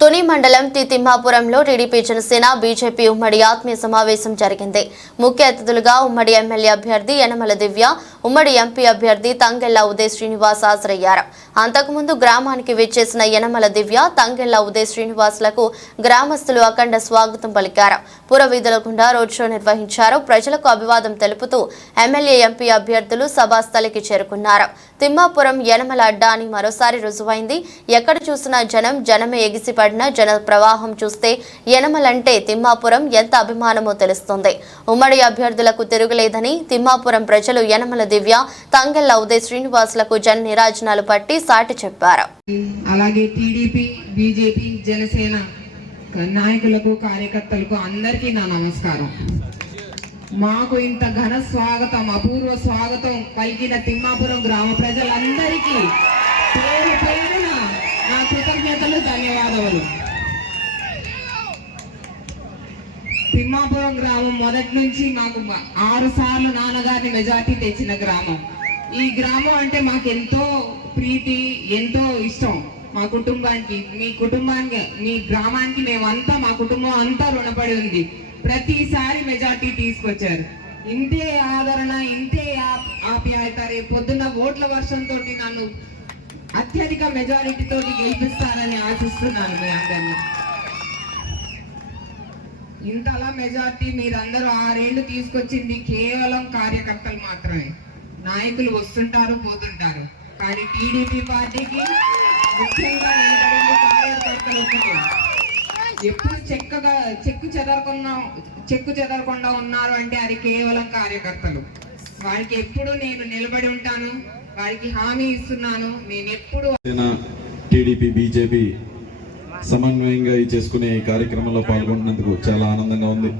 తుని మండలం తిమ్మాపురంలో TDP Janasena BJP ఉమ్మడి ఆత్మీయ సమావేశం జరిగింది. ముఖ్య అతిథులుగా ఉమ్మడి ఎమ్మెల్యే అభ్యర్థి యనమల దివ్య, ఉమ్మడి ఎంపీ అభ్యర్థి తంగెళ్ల ఉదయ్ శ్రీనివాస్ హాజరయ్యారు. అంతకుముందు గ్రామానికి విచ్చేసిన యనమల దివ్య, తంగెళ్ల ఉదయ్ శ్రీనివాస్లకు గ్రామస్తులు అఖండ స్వాగతం పలికారు. పురవీధుల గుండా రోడ్ షో నిర్వహించారు. ప్రజలకు అభివాదం తెలుపుతూ ఎమ్మెల్యే ఎంపీ అభ్యర్థులు సభాస్థలికి చేరుకున్నారు. తిమ్మాపురం యనమల అడ్డా అని మరోసారి రుజువైంది. ఎక్కడ చూసినా జనమే ఎగిసిపడిన జన ప్రవాహం చూస్తే యనమలంటే తిమ్మాపురం ఎంత అభిమానమో తెలుస్తుంది. ఉమ్మడి అభ్యర్థులకు తిరుగులేదని తిమ్మాపురం ప్రజలు యనమల దివ్య, తంగెళ్ల ఉదయ్ శ్రీనివాసులకు జన నిరాజనాలు పట్టి సాటి చెప్పారు. అలాగే టీడీపీ, బీజేపీ, జనసేన నాయకులకు, కార్యకర్తలకు అందరికీ నా నమస్కారం. మాకు ఇంత ఘన స్వాగతం, అపూర్వ స్వాగతం పలికిన తిమ్మాపురం గ్రామ ప్రజలందరికీ పేరు పేరున నా కృతజ్ఞతలు, ధన్యవాదాలు. తిమ్మాపురం గ్రామం మొదటి నుంచి మాకు 6 సార్లు నాన్నగారిని మెజార్టీ తెచ్చిన గ్రామం. ఈ గ్రామం అంటే మాకు ఎంతో ప్రీతి, ఎంతో ఇష్టం. మా కుటుంబానికి, మీ గ్రామానికి మేమంతా, మా కుటుంబం అంతా రుణపడి ఉంది. ప్రతిసారి మెజార్టీ తీసుకొచ్చారు. ఇంతే ఆదరణ, ఇంతే ఆప్యాయత రేపు పొద్దున్న ఓట్ల వర్షంతో నన్ను అత్యధిక మెజారిటీతో గెలిపిస్తారని ఆశిస్తున్నాను. మీ అందరినీ ఇంతలా మెజార్టీ మీరందరూ 6 ఏళ్లు తీసుకొచ్చింది కేవలం కార్యకర్తలు మాత్రమే. నాయకులు వస్తుంటారు, పోతుంటారు. కానీ టీడీపీ పార్టీకి ముఖ్యంగా నిలబడింది కార్యకర్తలు. ఎప్పుడు చెక్కు చెదరకుండా ఉన్నారు అంటే అది కేవలం కార్యకర్తలు. వారికి ఎప్పుడు నేను నిలబడి ఉంటాను, వారికి హామీ ఇస్తున్నాను. నేను ఎప్పుడు టీడీపీ, బీజేపీ సమన్వయంగా చేసుకునే ఈ కార్యక్రమంలో పాల్గొంటున్నందుకు చాలా ఆనందంగా ఉంది.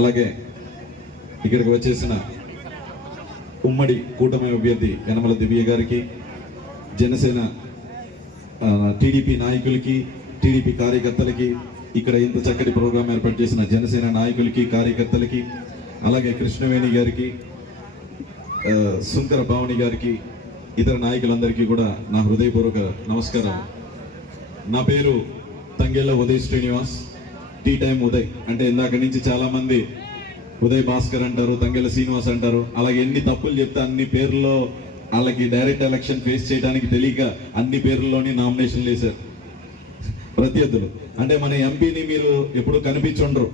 అలాగే ఇక్కడికి వచ్చేసిన ఉమ్మడి కూటమి అభ్యర్థి యనమల దివ్య గారికి, జనసేన టీడీపీ నాయకులకి, టీడీపీ కార్యకర్తలకి, ఇక్కడ ఇంత చక్కటి ప్రోగ్రాం ఏర్పాటు చేసిన జనసేన నాయకులకి, కార్యకర్తలకి, అలాగే కృష్ణవేణి గారికి, సుంకర భావని గారికి, ఇతర నాయకులందరికీ కూడా నా హృదయపూర్వక నమస్కారం. నా పేరు తంగెళ్ల ఉదయ్ శ్రీనివాస్, టీ టైం ఉదయ్. అంటే ఇందాక నుంచి చాలా మంది ఉదయ్ భాస్కర్ అంటారు, తంగెళ్ల శ్రీనివాస్ అంటారు. అలాగే ఎన్ని తప్పులు చెప్తే అన్ని పేర్లలో వాళ్ళకి డైరెక్ట్ ఎలక్షన్ ఫేస్ చేయడానికి తెలియక అన్ని పేర్లలోని నామినేషన్లు వేశారు ప్రత్యర్థులు. అంటే మన ఎంపీని మీరు ఎప్పుడు కనిపించుండరు,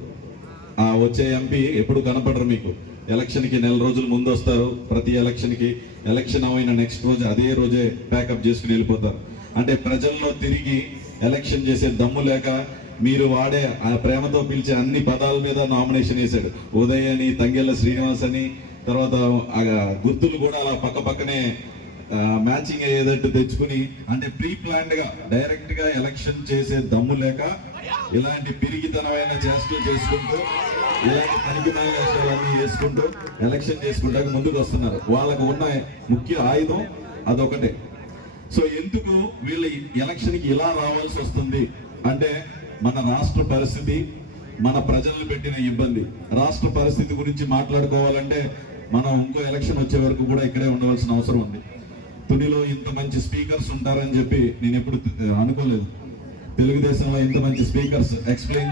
వచ్చే ఎంపీ ఎప్పుడు కనపడరు మీకు. ఎలక్షన్కి 1 నెల రోజుల ముందు వస్తారు. ప్రతి ఎలక్షన్ అయిన నెక్స్ట్ రోజు అదే రోజే ప్యాకప్ చేసుకుని వెళ్ళిపోతారు. అంటే ప్రజల్లో తిరిగి ఎలక్షన్ చేసే దమ్ము లేక మీరు వాడే ఆ ప్రేమతో పిలిచే అన్ని పదాల మీద నామినేషన్ వేశాడు. ఉదయ్ అని, తంగెళ్ల శ్రీనివాస్ అని, తర్వాత గుర్తులు కూడా అలా పక్కనే మ్యాచింగ్ అయ్యేటట్టు తెచ్చుకుని, అంటే ప్రీ ప్లాన్డ్ గా డైరెక్ట్ గా ఎలక్షన్ చేసే దమ్ము లేక ఇలాంటి పిరిగితనమైన చేష్టలు చేసుకుంటూ, ఇలాంటి తనిఖీమైన చేష్టలన్నీ చేసుకుంటూ ఎలక్షన్ చేసుకుంటాక ముందుకు వస్తున్నారు. వాళ్ళకు ఉన్న ముఖ్య ఆయుధం అదొకటే. సో ఎందుకు వీళ్ళ ఎలక్షన్కి ఇలా రావాల్సి వస్తుంది అంటే మన రాష్ట్ర పరిస్థితి, మన ప్రజలను పెట్టిన ఇబ్బంది. రాష్ట్ర పరిస్థితి గురించి మాట్లాడుకోవాలంటే మనం ఇంకో ఎలక్షన్ వచ్చే వరకు కూడా ఇక్కడే ఉండవలసిన అవసరం ఉంది. తునిలో ఇంత మంచి స్పీకర్స్ ఉంటారని చెప్పి నేను ఎప్పుడు అనుకోలేదు. తెలుగుదేశంలో ఇంత మంచి స్పీకర్స్ ఎక్స్ప్లెయిన్